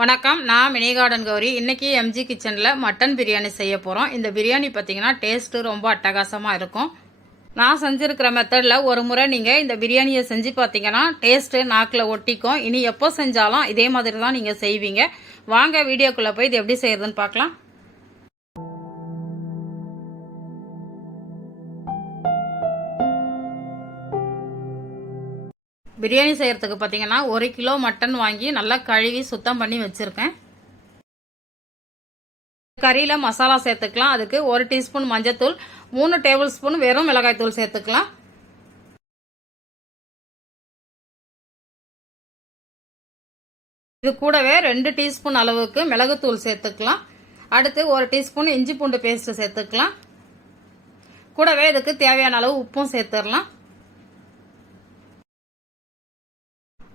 வணக்கம், நான் mini garden Gowri. இன்னைக்கு எம்ஜி கிச்சனில் மட்டன் பிரியாணி செய்ய போகிறோம். இந்த பிரியாணி பார்த்தீங்கன்னா டேஸ்ட்டு ரொம்ப அட்டகாசமாக இருக்கும். நான் செஞ்சுருக்கிற மெத்தடில் ஒரு முறை நீங்கள் இந்த பிரியாணியை செஞ்சு பார்த்தீங்கன்னா டேஸ்ட்டு நாக்கில் ஒட்டிக்கும். இனி எப்போ செஞ்சாலும் இதே மாதிரி தான் நீங்கள் செய்வீங்க. வாங்க வீடியோக்குள்ளே போய் இது எப்படி செய்யறதுன்னு பார்க்கலாம். பிரியாணி செய்கிறதுக்கு பார்த்தீங்கன்னா 1 கிலோ மட்டன் வாங்கி நல்லா கழுவி சுத்தம் பண்ணி வச்சுருக்கேன். கறியில் மசாலா சேர்த்துக்கலாம். அதுக்கு 1 டீஸ்பூன் மஞ்சத்தூள், 3 டேபிள் ஸ்பூன் வெறும் மிளகாய் தூள் சேர்த்துக்கலாம். இது கூடவே 2 டீஸ்பூன் அளவுக்கு மிளகுத்தூள் சேர்த்துக்கலாம். அடுத்து 1 டீஸ்பூன் இஞ்சி பூண்டு பேஸ்ட் சேர்த்துக்கலாம். கூடவே இதுக்கு தேவையான அளவு உப்பும் சேர்த்துடலாம்.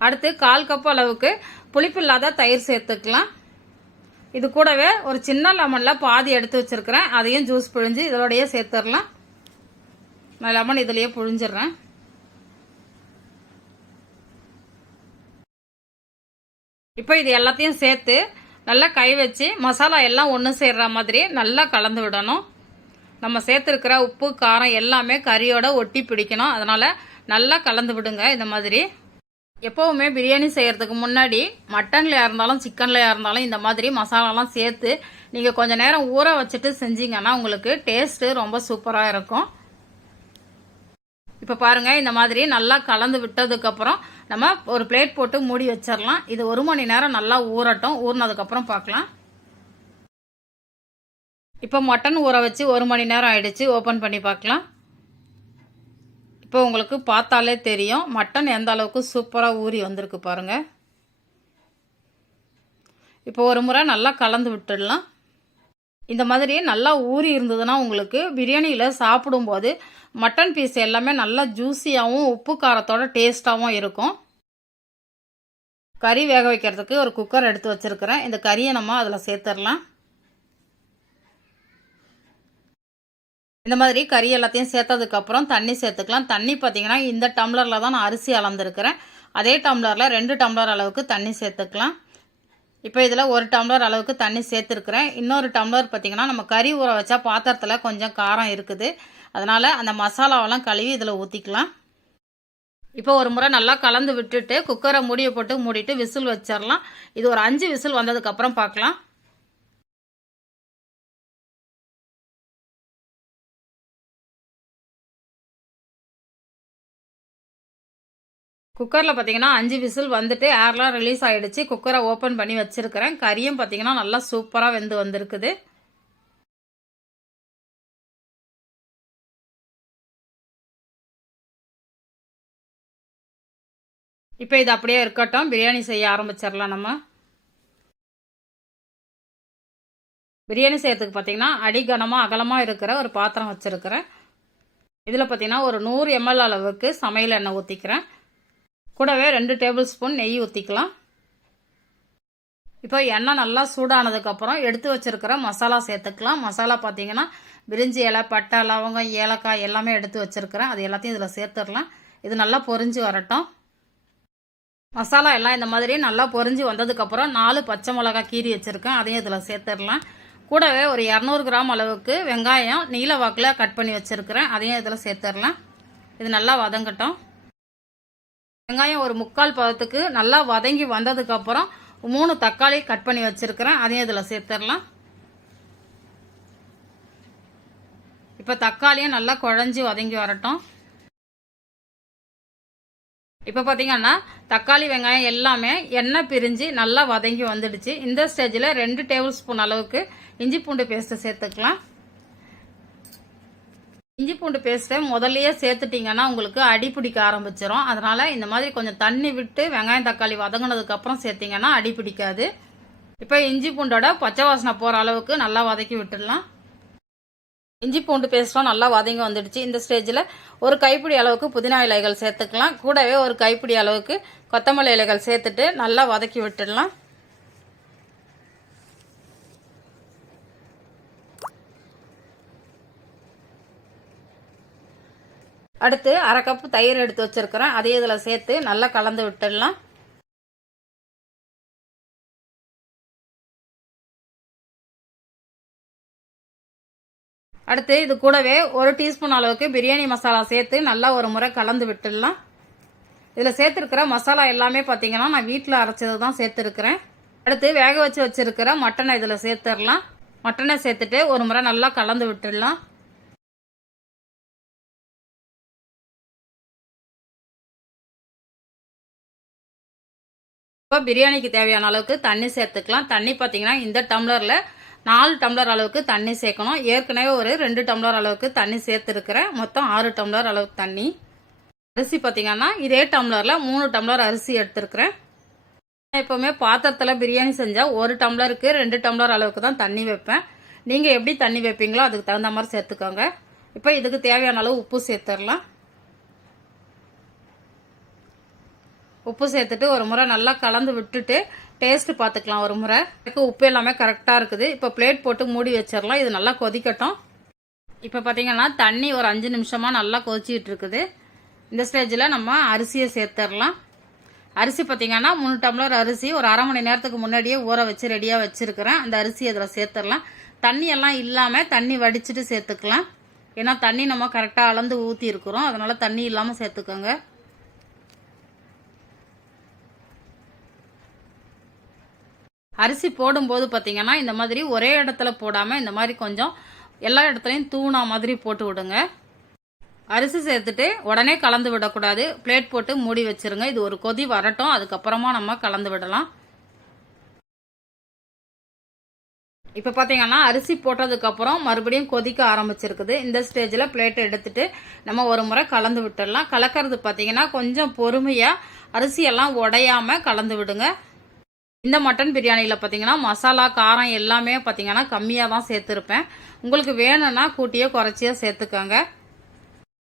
அடுத்து 1/4 கப் அளவுக்கு புளிப்பில்லாத தயிர் சேர்த்துக்கலாம். இது கூடவே ஒரு சின்ன லெமனில் பாதி எடுத்து வச்சிருக்கிறேன். அதையும் ஜூஸ் பிழிஞ்சு இதோடையே சேர்த்துடலாம். நான் லெமன் இதுலேயே புழிஞ்சிடுறேன். இப்போ இது எல்லாத்தையும் சேர்த்து நல்லா கை வச்சு மசாலா எல்லாம் ஒன்று சேர்ற மாதிரி நல்லா கலந்து விடணும். நம்ம சேர்த்துருக்கிற உப்பு காரம் எல்லாமே கறியோட ஒட்டி பிடிக்கணும். அதனால் நல்லா கலந்து விடுங்க. இந்த மாதிரி எப்போவுமே பிரியாணி செய்கிறதுக்கு முன்னாடி மட்டன்லையாக இருந்தாலும் சிக்கன்லையாக இருந்தாலும் இந்த மாதிரி மசாலாலாம் சேர்த்து நீங்கள் கொஞ்சம் நேரம் ஊற வச்சுட்டு செஞ்சீங்கன்னா உங்களுக்கு டேஸ்ட்டு ரொம்ப சூப்பராக இருக்கும். இப்போ பாருங்கள், இந்த மாதிரி நல்லா கலந்து விட்டதுக்கப்புறம் நம்ம ஒரு பிளேட் போட்டு மூடி வச்சிடலாம். இது 1 மணி நேரம் நல்லா ஊறட்டும். ஊறினதுக்கப்புறம் பார்க்கலாம். இப்போ மட்டன் ஊற வச்சு 1 மணி நேரம் ஆயிடுச்சு. ஓப்பன் பண்ணி பார்க்கலாம். இப்போ உங்களுக்கு பார்த்தாலே தெரியும் மட்டன் எந்த அளவுக்கு சூப்பராக ஊறி வந்திருக்கு பாருங்கள். இப்போ ஒரு முறை நல்லா கலந்து விட்டுடலாம். இந்த மாதிரி நல்லா ஊறி இருந்ததுன்னா உங்களுக்கு பிரியாணியில் சாப்பிடும்போது மட்டன் பீஸ் எல்லாமே நல்லா ஜூஸியாகவும் உப்பு காரத்தோட டேஸ்ட்டாகவும் இருக்கும். கறி வேக வைக்கிறதுக்கு ஒரு குக்கர் எடுத்து வச்சுருக்கிறேன். இந்த கறியை நம்ம அதில் சேர்த்துடலாம். இந்த மாதிரி கறி எல்லாத்தையும் சேர்த்ததுக்கப்புறம் தண்ணி சேர்த்துக்கலாம். தண்ணி பார்த்தீங்கன்னா இந்த டம்ளரில் தான் நான் அரிசி அளந்துருக்கிறேன். அதே டம்ளரில் 2 டம்ளர் அளவுக்கு தண்ணி சேர்த்துக்கலாம். இப்போ இதில் 1 டம்ளர் அளவுக்கு தண்ணி சேர்த்துருக்குறேன். இன்னொரு டம்ளர் பார்த்தீங்கன்னா நம்ம கறி ஊற வச்சா பாத்திரத்தில் கொஞ்சம் காரம் இருக்குது. அதனால் அந்த மசாலாவெல்லாம் கழுவி இதில் ஊற்றிக்கலாம். இப்போ ஒரு முறை நல்லா கலந்து விட்டுட்டு குக்கரை மூடியை போட்டு மூடிட்டு விசில் வச்சிடலாம். இது ஒரு 5 விசில் வந்ததுக்கப்புறம் பார்க்கலாம். குக்கரில் பார்த்தீங்கன்னா 5 விசில் வந்துட்டு ஏர்லாம் ரிலீஸ் ஆகிடுச்சு. குக்கரை ஓப்பன் பண்ணி வச்சுருக்கிறேன். கறியும் பார்த்தீங்கன்னா நல்லா சூப்பராக வெந்து வந்திருக்குது. இப்போ இது அப்படியே இருக்கட்டும். பிரியாணி செய்ய ஆரம்பிச்சிடலாம். நம்ம பிரியாணி செய்யறதுக்கு பார்த்தீங்கன்னா அடிகனமாக அகலமாக இருக்கிற ஒரு பாத்திரம் வச்சுருக்கிறேன். இதில் பார்த்தீங்கன்னா ஒரு 100 ml அளவுக்கு சமையல் எண்ணெய் ஊற்றிக்கிறேன். கூடவே 2 டேபிள் ஸ்பூன் நெய் ஊற்றிக்கலாம். இப்போ எண்ணெய் நல்லா சூடானதுக்கப்புறம் எடுத்து வச்சுருக்கிற மசாலா சேர்த்துக்கலாம். மசாலா பார்த்தீங்கன்னா பிரிஞ்சி இலை, பட்டை, லவங்கம், ஏலக்காய் எல்லாமே எடுத்து வச்சுருக்கிறேன். அது எல்லாத்தையும் இதில் சேர்த்துடலாம். இது நல்லா பொரிஞ்சு வரட்டும். மசாலா எல்லாம் இந்த மாதிரி நல்லா பொரிஞ்சு வந்ததுக்கப்புறம் 4 பச்சை மிளகாய் கீரி வச்சுருக்கேன். அதையும் இதில் சேர்த்துடலாம். கூடவே ஒரு 200 கிராம் அளவுக்கு வெங்காயம் நீல வாக்கில் கட் பண்ணி வச்சுருக்கிறேன். அதையும் இதில் சேர்த்துடலாம். இது நல்லா வதங்கட்டும். வெங்காயம் ஒரு 3/4 பதத்துக்கு நல்லா வதங்கி வந்ததுக்கப்புறம் 3 தக்காளி கட் பண்ணி வச்சுருக்கிறேன். அதையும் இதில் சேர்த்துடலாம். இப்போ தக்காளியும் நல்லா குழஞ்சி வதங்கி வரட்டும். இப்போ பார்த்தீங்கன்னா தக்காளி வெங்காயம் எல்லாமே எண்ணெய் பிரிஞ்சு நல்லா வதங்கி வந்துடுச்சு. இந்த ஸ்டேஜில் 2 டேபிள் ஸ்பூன் அளவுக்கு இஞ்சி பூண்டு பேஸ்ட்டு சேர்த்துக்கலாம். இஞ்சி பூண்டு பேஸ்ட்டை முதல்லையே சேர்த்துட்டிங்கன்னா உங்களுக்கு அடி பிடிக்க ஆரம்பிச்சிடும். அதனால் இந்த மாதிரி கொஞ்சம் தண்ணி விட்டு வெங்காயம் தக்காளி வதங்கினதுக்கப்புறம் சேர்த்திங்கன்னா அடி பிடிக்காது. இப்போ இஞ்சி பூண்டோட பச்சை வாசனை போகிற அளவுக்கு நல்லா வதக்கி விட்டுடலாம். இஞ்சி பூண்டு பேஸ்ட்டும் நல்லா வதங்கி வந்துடுச்சு. இந்த ஸ்டேஜில் ஒரு கைப்பிடி அளவுக்கு புதினா இலைகள் சேர்த்துக்கலாம். கூடவே ஒரு கைப்பிடி அளவுக்கு கொத்தமல்லி இலைகள் சேர்த்துட்டு நல்லா வதக்கி விட்டுடலாம். அடுத்து 1/2 கப் தயிர் எடுத்து வச்சிருக்கிறேன். அதையும் இதில் சேர்த்து நல்லா கலந்து விட்டுடலாம். அடுத்து இது கூடவே 1 டீஸ்பூன் அளவுக்கு பிரியாணி மசாலா சேர்த்து நல்லா ஒரு முறை கலந்து விட்டுடலாம். இதில் சேர்த்துருக்கிற மசாலா எல்லாமே பார்த்தீங்கன்னா நான் வீட்டில் அரைச்சது தான் சேர்த்துருக்கிறேன். அடுத்து வேக வச்சிருக்கிற மட்டனை இதில் சேர்த்துடலாம். மட்டனை சேர்த்துட்டு ஒரு முறை நல்லா கலந்து விட்டுடலாம். இப்போ பிரியாணிக்கு தேவையான அளவுக்கு தண்ணி சேர்த்துக்கலாம். தண்ணி பார்த்தீங்கன்னா இந்த டம்ளரில் 4 டம்ளர் அளவுக்கு தண்ணி சேர்க்கணும். ஏற்கனவே ஒரு 2 டம்ளர் அளவுக்கு தண்ணி சேர்த்துருக்கிறேன். மொத்தம் 6 டம்ளர் அளவுக்கு தண்ணி. அரிசி பார்த்தீங்கன்னா இதே டம்ளரில் 3 டம்ளர் அரிசி எடுத்துருக்கிறேன். எப்போவுமே பாத்திரத்தில் பிரியாணி செஞ்சால் 1 டம்ளருக்கு 2 டம்ளர் அளவுக்கு தான் தண்ணி வைப்பேன். நீங்கள் எப்படி தண்ணி வைப்பீங்களோ அதுக்கு தகுந்த மாதிரி சேர்த்துக்கோங்க. இப்போ இதுக்கு தேவையான அளவு உப்பு சேர்த்துடலாம். உப்பு சேர்த்துட்டு ஒரு முறை நல்லா கலந்து விட்டுட்டு டேஸ்ட்டு பார்த்துக்கலாம். ஒரு முறை உப்பு எல்லாமே கரெக்டாக இருக்குது. இப்போ பிளேட் போட்டு மூடி வச்சிடலாம். இது நல்லா கொதிக்கட்டும். இப்போ பார்த்தீங்கன்னா தண்ணி ஒரு 5 நிமிஷமாக நல்லா கொதிச்சிட்டு இருக்குது. இந்த ஸ்டேஜில் நம்ம அரிசியை சேர்த்துடலாம். அரிசி பார்த்தீங்கன்னா 3 டம்ளர் அரிசி ஒரு அரை மணி நேரத்துக்கு முன்னாடியே ஊற வச்சு ரெடியாக வச்சுருக்கிறேன். அந்த அரிசி அதில் சேர்த்துடலாம். தண்ணியெல்லாம் இல்லாமல் தண்ணி வடிச்சிட்டு சேர்த்துக்கலாம். ஏன்னா தண்ணி நம்ம கரெக்டாக அளந்து ஊற்றி இருக்கிறோம். அதனால் தண்ணி இல்லாமல் சேர்த்துக்கோங்க. அரிசி போடும்போது பார்த்தீங்கன்னா இந்த மாதிரி ஒரே இடத்துல போடாமல் இந்த மாதிரி கொஞ்சம் எல்லா இடத்துலையும் தூணா மாதிரி போட்டு விடுங்க. அரிசி சேர்த்துட்டு உடனே கலந்து விடக்கூடாது. பிளேட் போட்டு மூடி வச்சிருங்க. இது ஒரு கொதி வரட்டும். அதுக்கப்புறமா நம்ம கலந்து விடலாம். இப்போ பார்த்தீங்கன்னா அரிசி போட்டதுக்கப்புறம் மறுபடியும் கொதிக்க ஆரம்பிச்சிருக்குது. இந்த ஸ்டேஜில் பிளேட்டை எடுத்துட்டு நம்ம ஒரு முறை கலந்து விட்டுடலாம். கலக்கிறது பார்த்தீங்கன்னா கொஞ்சம் பொறுமையாக அரிசியெல்லாம் உடையாமல் கலந்து விடுங்க. இந்த மட்டன் பிரியாணியில் பார்த்தீங்கன்னா மசாலா காரம் எல்லாமே பார்த்தீங்கன்னா கம்மியாக தான் சேர்த்துருப்பேன். உங்களுக்கு வேணும்னா கூட்டியோ குறைச்சியோ சேர்த்துக்கோங்க.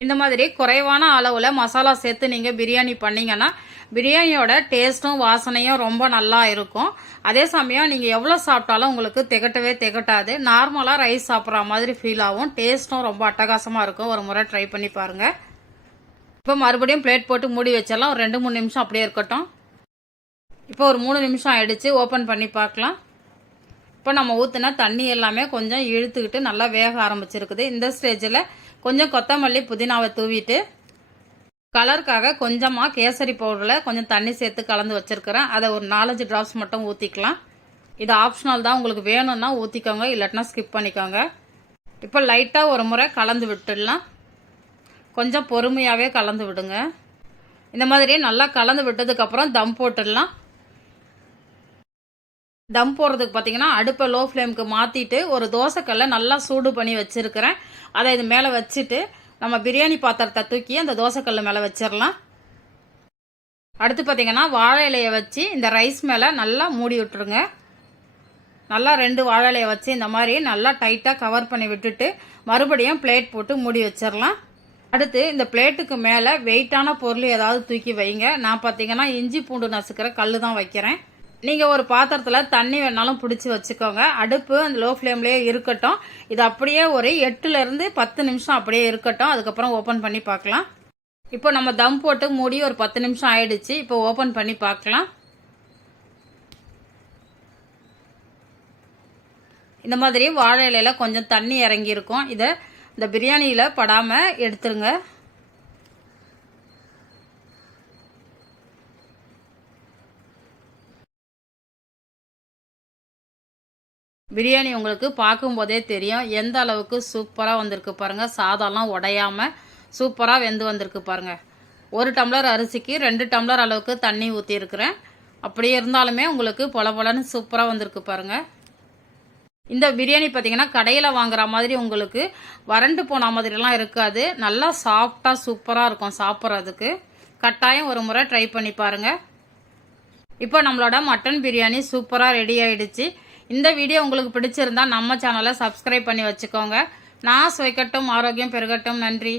இந்த மாதிரி குறைவான அளவில் மசாலா சேர்த்து நீங்கள் பிரியாணி பண்ணிங்கன்னா பிரியாணியோட டேஸ்ட்டும் வாசனையும் ரொம்ப நல்லா இருக்கும். அதே சமயம் நீங்கள் எவ்வளோ சாப்பிட்டாலும் உங்களுக்கு திகட்டாது. நார்மலாக ரைஸ் சாப்பிட்ற மாதிரி ஃபீல் ஆகும். டேஸ்ட்டும் ரொம்ப அட்டகாசமாக இருக்கும். ஒரு முறை ட்ரை பண்ணி பாருங்கள். இப்போ மறுபடியும் பிளேட் போட்டு மூடி வச்சிடலாம். ஒரு 2-3 நிமிஷம் அப்படியே இருக்கட்டும். இப்போ ஒரு 3 நிமிஷம் ஆயிடுச்சு. ஓப்பன் பண்ணி பார்க்கலாம். இப்போ நம்ம ஊற்றினா தண்ணி எல்லாமே கொஞ்சம் இழுத்துக்கிட்டு நல்லா வேக ஆரம்பிச்சிருக்குது. இந்த ஸ்டேஜில் கொஞ்சம் கொத்தமல்லி புதினாவை தூவிட்டு கலருக்காக கொஞ்சமாக கேசரி பவுடரில் கொஞ்சம் தண்ணி சேர்த்து கலந்து வச்சுருக்கிறேன். அதை ஒரு 4-5 ட்ராப்ஸ் மட்டும் ஊற்றிக்கலாம். இது ஆப்ஷனல் தான். உங்களுக்கு வேணும்னா ஊற்றிக்கோங்க, இல்லாட்டினா ஸ்கிப் பண்ணிக்கோங்க. இப்போ லைட்டாக ஒரு முறை கலந்து விட்டுடலாம். கொஞ்சம் பொறுமையாகவே கலந்து விடுங்க. இந்த மாதிரி நல்லா கலந்து விட்டதுக்கப்புறம் தம் போட்டுடலாம். தம் போடுறதுக்கு பார்த்தீங்கன்னா அடுப்பை லோ ஃப்ளேமுக்கு மாற்றிட்டு ஒரு தோசைக்கல்லை நல்லா சூடு பண்ணி வச்சுருக்கிறேன். அதை இது மேலே வச்சுட்டு நம்ம பிரியாணி பாத்திரத்தை தூக்கி அந்த தோசைக்கல் மேலே வச்சிடலாம். அடுத்து பார்த்தீங்கன்னா வாழை இலையை வச்சு இந்த ரைஸ் மேலே நல்லா மூடி விட்டுருங்க. நல்லா 2 வாழை இலையை வச்சு இந்த மாதிரி நல்லா டைட்டாக கவர் பண்ணி விட்டுட்டு மறுபடியும் பிளேட் போட்டு மூடி வச்சிடலாம். அடுத்து இந்த பிளேட்டுக்கு மேலே வெயிட்டான பொருள் ஏதாவது தூக்கி வைங்க. நான் பார்த்தீங்கன்னா இஞ்சி பூண்டு நசுக்கிற கல் தான் வைக்கிறேன். நீங்கள் ஒரு பாத்திரத்தில் தண்ணி வேணாலும் பிடிச்சி வச்சுக்கோங்க. அடுப்பு அந்த லோ ஃப்ளேம்லேயே இருக்கட்டும். இது அப்படியே ஒரு 8-10 நிமிஷம் அப்படியே இருக்கட்டும். அதுக்கப்புறம் ஓப்பன் பண்ணி பார்க்கலாம். இப்போ நம்ம தம் போட்டு மூடி ஒரு 10 நிமிஷம் ஆயிடுச்சு. இப்போ ஓப்பன் பண்ணி பார்க்கலாம். இந்த மாதிரி வாழை இலையில் கொஞ்சம் தண்ணி இறங்கி இருக்கும். இதை இந்த பிரியாணியில் படாமல் எடுத்துருங்க. பிரியாணி உங்களுக்கு பார்க்கும்போதே தெரியும் எந்த அளவுக்கு சூப்பராக வந்திருக்கு பாருங்கள். சாதம்லாம் உடையாமல் சூப்பராக வெந்து வந்திருக்கு பாருங்கள். 1 டம்ளர் அரிசிக்கு 2 டம்ளர் அளவுக்கு தண்ணி ஊற்றிருக்கிறேன். அப்படியே இருந்தாலுமே உங்களுக்கு பொலன்னு சூப்பராக வந்திருக்கு பாருங்கள். இந்த பிரியாணி பார்த்தீங்கன்னா கடையில் வாங்குற மாதிரி உங்களுக்கு வறண்டு போன மாதிரிலாம் இருக்காது. நல்லா சாஃப்டாக சூப்பராக இருக்கும் சாப்பிட்றதுக்கு. கட்டாயம் ஒரு முறை ட்ரை பண்ணி பாருங்கள். இப்போ நம்மளோட மட்டன் பிரியாணி சூப்பராக ரெடி ஆயிடுச்சு. இந்த வீடியோ உங்களுக்கு பிடிச்சிருந்தா நம்ம சேனலை சப்ஸ்கிரைப் பண்ணி வச்சுக்கோங்க. நான் சுவைக்கட்டும், ஆரோக்கியம் பெருகட்டும். நன்றி.